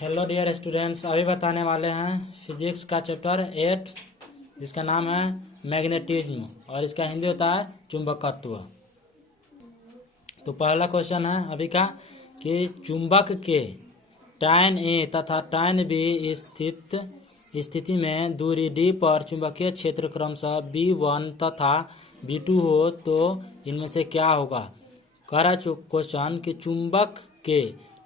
Hello dear students, अभी बताने वाले हैं फिजिक्स का चैप्टर 8 जिसका नाम है मैग्नेटिज्म और इसका हिंदी होता है चुंबकत्व। तो पहला क्वेश्चन है अभी का कि चुंबक के tan A तथा tan B स्थिति में दूरी D पर चुंबकीय क्षेत्र क्रमशः B1 तथा B2 हो तो इनमें से क्या होगा। कह रहा क्वेश्चन कि चुंबक के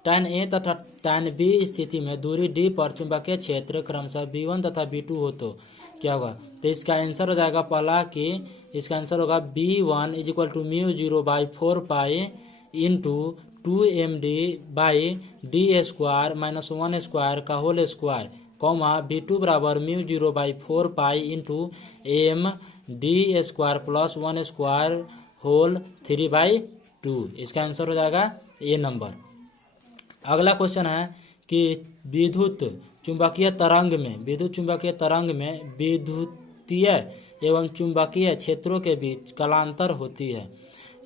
tan A तथा tan B स्थिति में दूरी D पर चुंबकीय क्षेत्र क्रमशः B1 तथा B2 हो तो क्या होगा। तो इसका आंसर हो जाएगा पहला कि इसका आंसर होगा B1 = μ0/4π into 2md by d² - 1² का होल स्क्वायर कॉमा B2 बराबर μ0/4π इंटू md² + 1² होल 3/2। इसका आंसर हो जाएगा ए नंबर। अगला क्वेश्चन है कि विद्युत चुंबकीय तरंग में विद्युतीय एवं चुंबकीय क्षेत्रों के बीच कालांतर होती है।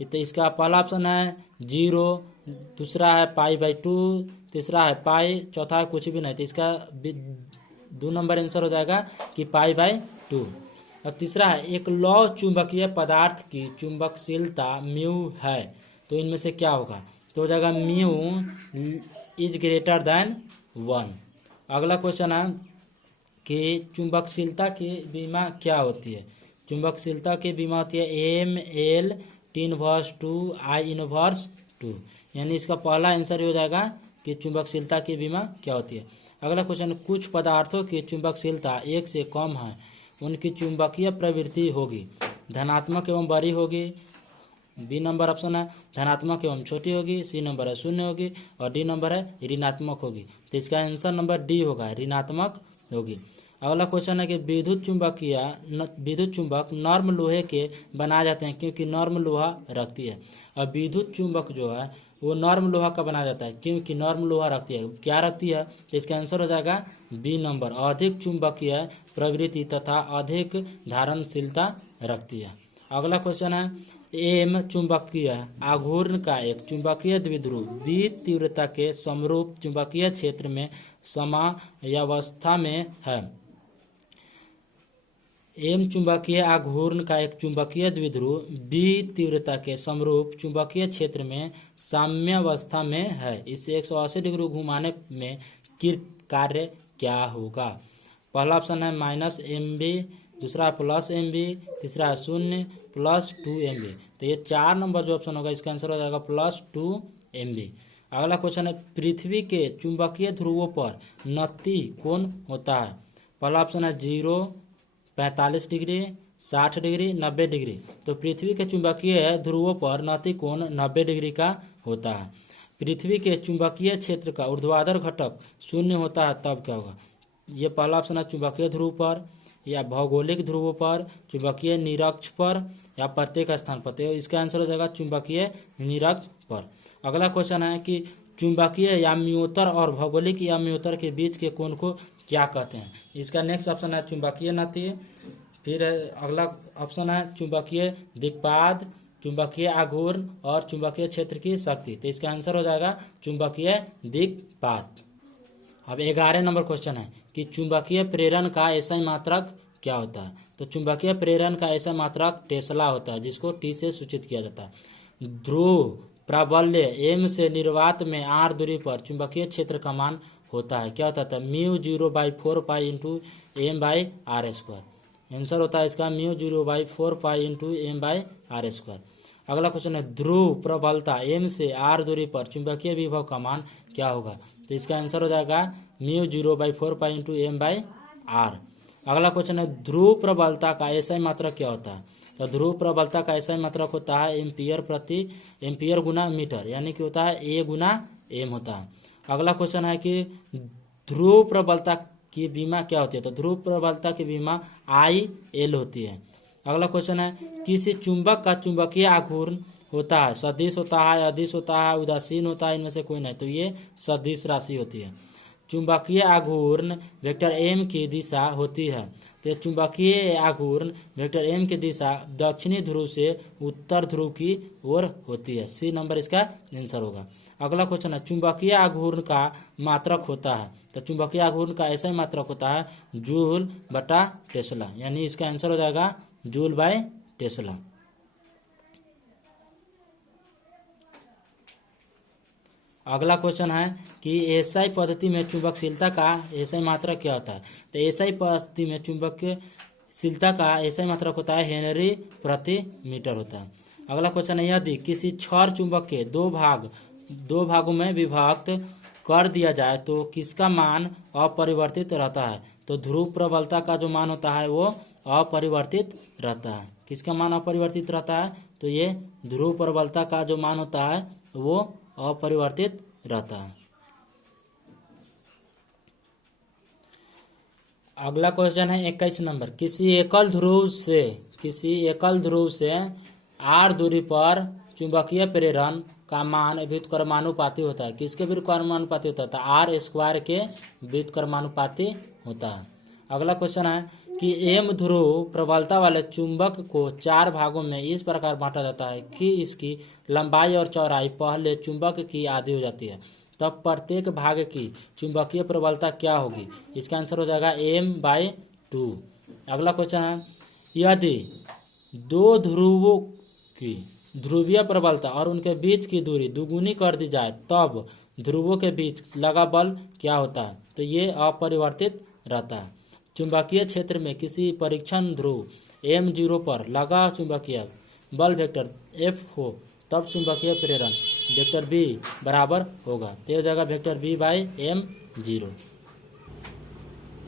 तो इसका पहला ऑप्शन है 0, दूसरा है π/2, तीसरा है पाई, चौथा है कुछ भी नहीं। तो इसका 2 नंबर आंसर हो जाएगा कि π/2। अब तीसरा है एक लौह चुंबकीय पदार्थ की चुंबकशीलता म्यू है तो इनमें से क्या होगा। तो हो जाएगा म्यू > 1। अगला क्वेश्चन है कि चुंबकशीलता की विमा क्या होती है। चुंबकशीलता की विमा होती है mL T−2 I−2। यानी इसका पहला आंसर हो जाएगा कि चुंबकशीलता की विमा क्या होती है। अगला क्वेश्चन, कुछ पदार्थों की चुंबकशीलता 1 से कम है, उनकी चुंबकीय प्रवृत्ति होगी धनात्मक एवं बड़ी होगी। बी नंबर ऑप्शन है धनात्मक एवं छोटी होगी, सी नंबर है शून्य होगी और डी नंबर है ऋणात्मक होगी। तो इसका आंसर नंबर डी होगा, ऋणात्मक होगी। अगला क्वेश्चन है कि विद्युत चुंबक नर्म लोहे के बनाए जाते हैं क्योंकि नर्म लोहा रखती है। और विद्युत चुंबक जो है वो नर्म लोहा का बनाया जाता है क्योंकि नर्म लोहा रखती है। क्या रखती है। तो इसका आंसर हो जाएगा बी नंबर, अधिक चुंबकीय प्रवृत्ति तथा अधिक धारणशीलता रखती है। अगला क्वेश्चन है एम चुंबकीय आघूर्ण का एक चुंबकीय द्विध्रुव बी तीव्रता के समरूप चुंबकीय क्षेत्र में समयावस्था में है। एम चुंबकीय आघूर्ण का एक चुंबकीय द्विध्रुव बी तीव्रता के समरूप चुंबकीय क्षेत्र में साम्यावस्था में है। इसे 180 डिग्री घुमाने में कार्य क्या होगा। पहला ऑप्शन है -mb, दूसरा +mb, तीसरा 0 +2mb। तो ये 4 नंबर जो ऑप्शन होगा इसका आंसर हो जाएगा +2mb। अगला क्वेश्चन है पृथ्वी के चुंबकीय ध्रुवों पर नति कोण होता है। पहला ऑप्शन है 0, 45 डिग्री, 60 डिग्री, 90 डिग्री। तो पृथ्वी के चुंबकीय ध्रुवों पर नति कोण 90 डिग्री का होता है। पृथ्वी के चुंबकीय क्षेत्र का ऊर्ध्वाधर घटक 0 होता है तब क्या होगा। ये पहला ऑप्शन है चुंबकीय ध्रुव पर या भौगोलिक ध्रुवों पर, चुंबकीय निरक्ष पर या प्रत्येक स्थान पर। तो इसका आंसर हो जाएगा चुंबकीय निरक्ष पर। अगला क्वेश्चन है कि चुंबकीय याम्योत्तर और भौगोलिक याम्योत्तर के बीच के कोण को क्या कहते हैं। इसका नेक्स्ट ऑप्शन है चुंबकीय नति। फिर अगला ऑप्शन है चुंबकीय दिक्पात, चुंबकीय आघूर्ण और चुंबकीय क्षेत्र की शक्ति। तो इसका आंसर हो जाएगा चुंबकीय दिक्पात। अब 11 नंबर क्वेश्चन है कि चुंबकीय प्रेरण का एसआई मात्रक क्या होता है। तो चुंबकीय प्रेरण का एसआई मात्रक टेस्ला होता है जिसको टी से सूचित किया जाता है। ध्रुव प्राबल्य एम से निर्वात में आर दूरी पर चुंबकीय क्षेत्र का मान होता है। क्या होता है μ0/4π इंटू m/r²। आंसर होता है इसका μ0/4π इंटू m/r²। अगला क्वेश्चन है ध्रुव प्रबलता एम से आर दूरी पर चुंबकीय विभव का मान क्या होगा। तो इसका आंसर हो जाएगा μ0/4π इंटू m/r। अगला क्वेश्चन है ध्रुव प्रबलता का एसआई मात्रक क्या होता है। तो ध्रुव प्रबलता का एसआई मात्रक होता है एम्पियर गुना मीटर, यानी कि होता है A गुना m होता है। अगला क्वेश्चन है कि ध्रुव प्रबलता की विमा क्या होती है। तो ध्रुव प्रबलता की विमा IL होती है। अगला क्वेश्चन है किसी चुंबक का चुंबकीय आघूर्ण होता है सदिश होता है, अदिश होता है, उदासीन होता है, इनमें से कोई नहीं। तो ये सदिश राशि होती है। चुंबकीय आघूर्ण वेक्टर m की दिशा होती है। तो चुंबकीय आघूर्ण वेक्टर m की दिशा दक्षिणी ध्रुव से उत्तर ध्रुव की ओर होती है। सी नंबर इसका आंसर होगा। अगला क्वेश्चन है चुंबकीय आघूर्ण का मात्रक होता है। तो चुंबकीय आघूर्ण का ऐसा ही मात्रक होता है जूल बटा टेस्ला, यानी इसका आंसर हो जाएगा जूल बाय टेस्ला। अगला क्वेश्चन है कि एसआई पद्धति में चुंबकशीलता का एसआई मात्रक क्या होता है। तो एसआई पद्धति में चुंबकशीलता का एसआई मात्रक होता है हेनरी प्रति मीटर होता है। अगला क्वेश्चन है यदि किसी छड़ चुंबक के दो भागों में विभक्त कर दिया जाए तो किसका मान अपरिवर्तित रहता है। तो ध्रुव प्रबलता का जो मान होता है वो अपरिवर्तित रहता है। किसका मान अपरिवर्तित रहता है, तो ये ध्रुव प्रबलता का जो मान होता है वो अपरिवर्तित रहता है। अगला क्वेश्चन है 21 नंबर, किसी एकल ध्रुव से r दूरी पर चुंबकीय प्रेरण का मान व्युत्क्रमानुपाती होता है। किसके व्युत्क्रमानुपाती होता है, तो आर स्क्वायर के व्युत्क्रमानुपाती होता है। अगला क्वेश्चन है कि एम ध्रुव प्रबलता वाले चुंबक को 4 भागों में इस प्रकार बांटा जाता है कि इसकी लंबाई और चौड़ाई पहले चुंबक की आधी हो जाती है, तब प्रत्येक भाग की चुंबकीय प्रबलता क्या होगी। इसका आंसर हो जाएगा m/2। अगला क्वेश्चन है यदि दो ध्रुवों की ध्रुवीय प्रबलता और उनके बीच की दूरी दुगुनी कर दी जाए तब ध्रुवों के बीच लगा बल क्या होता है। तो ये अपरिवर्तित रहता है। चुंबकीय क्षेत्र में किसी परीक्षण ध्रुव m0 पर लगा चुंबकीय बल वेक्टर F हो तब चुंबकीय प्रेरण वेक्टर B बराबर होगा। तो यह जगह वेक्टर B/m0।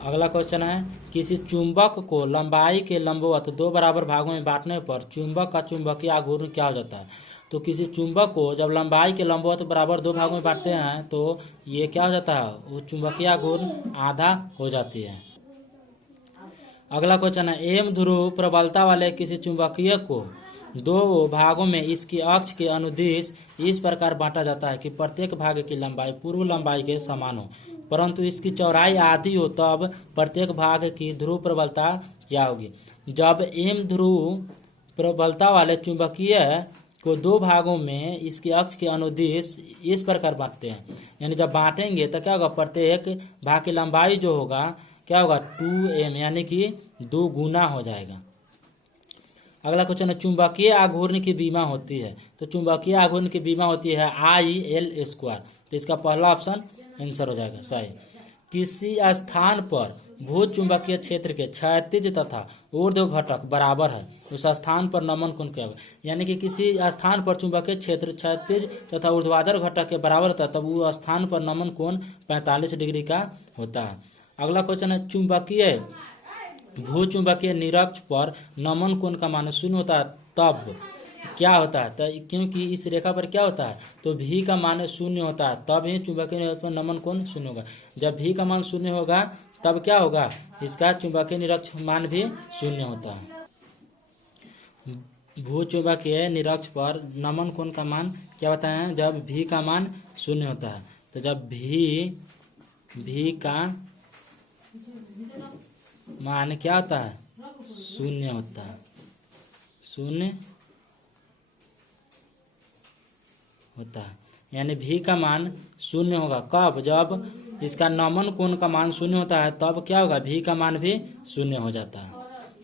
अगला क्वेश्चन है किसी चुंबक को लंबाई के लंबवत 2 बराबर भागों में बांटने पर चुंबक का चुंबकीय आघूर्ण क्या हो जाता है। तो किसी चुंबक को जब लंबाई के लंबवत बराबर 2 भागों में बांटते हैं तो ये क्या हो जाता है, वो चुंबकीय आघूर्ण आधा हो जाती है। अगला क्वेश्चन है एम ध्रुव प्रबलता वाले किसी चुंबकीय को 2 भागों में इसकी अक्ष के अनुदिश इस प्रकार बांटा जाता है कि प्रत्येक भाग की लंबाई पूर्व लंबाई के समान हो, परंतु इसकी चौड़ाई आधी हो, तब प्रत्येक भाग की ध्रुव प्रबलता क्या होगी। जब एम ध्रुव प्रबलता वाले चुंबकीय को 2 भागों में इसकी अक्ष के अनुदिश इस प्रकार बांटते हैं, यानी जब बांटेंगे तो क्या होगा, प्रत्येक भाग की लंबाई जो होगा क्या होगा 2m, यानी कि 2 गुना हो जाएगा। अगला क्वेश्चन है चुंबकीय आघूर्ण की बीमा होती है। तो चुंबकीय आघूर्ण की बीमा होती है IL²। तो इसका पहला ऑप्शन आंसर हो जाएगा सही। किसी स्थान पर भू चुंबकीय क्षेत्र के क्षैतिज तथा ऊर्ध्व घटक बराबर है, उस स्थान पर नमन कोण क्या होगा। यानी कि किसी स्थान पर चुंबकीय क्षेत्र क्षैतिज तथा ऊर्ध्वाधर घटक के बराबर होता है, तब वो स्थान पर नमन कोण 45 डिग्री का होता है। अगला क्वेश्चन है भू चुंबकीय निरक्ष पर नमन कोण का मान 0 होता है, तब क्या होता है। तो क्योंकि इस रेखा पर क्या होता है, तो भी का मान 0 होता है, तब ही चुंबकीय निरक्ष पर नमन कोण 0 होगा। जब भी का मान 0 होगा तब क्या होगा, इसका चुंबकीय निरक्ष मान भी 0 होता है। भू चुंबकीय निरक्ष पर नमन कोण का मान क्या होता है, जब भी का मान 0 होता है। तो जब भी का मान क्या होता है, 0 होता है, 0 होता है, यानी भी का मान 0 होगा। कब, जब इसका नमन कोण का मान 0 होता है, तब क्या होगा, भी का मान भी 0 हो जाता है।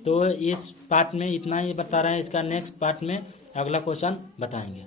तो इस पार्ट में इतना ही बता रहे हैं, इसका नेक्स्ट पार्ट में अगला क्वेश्चन बताएंगे।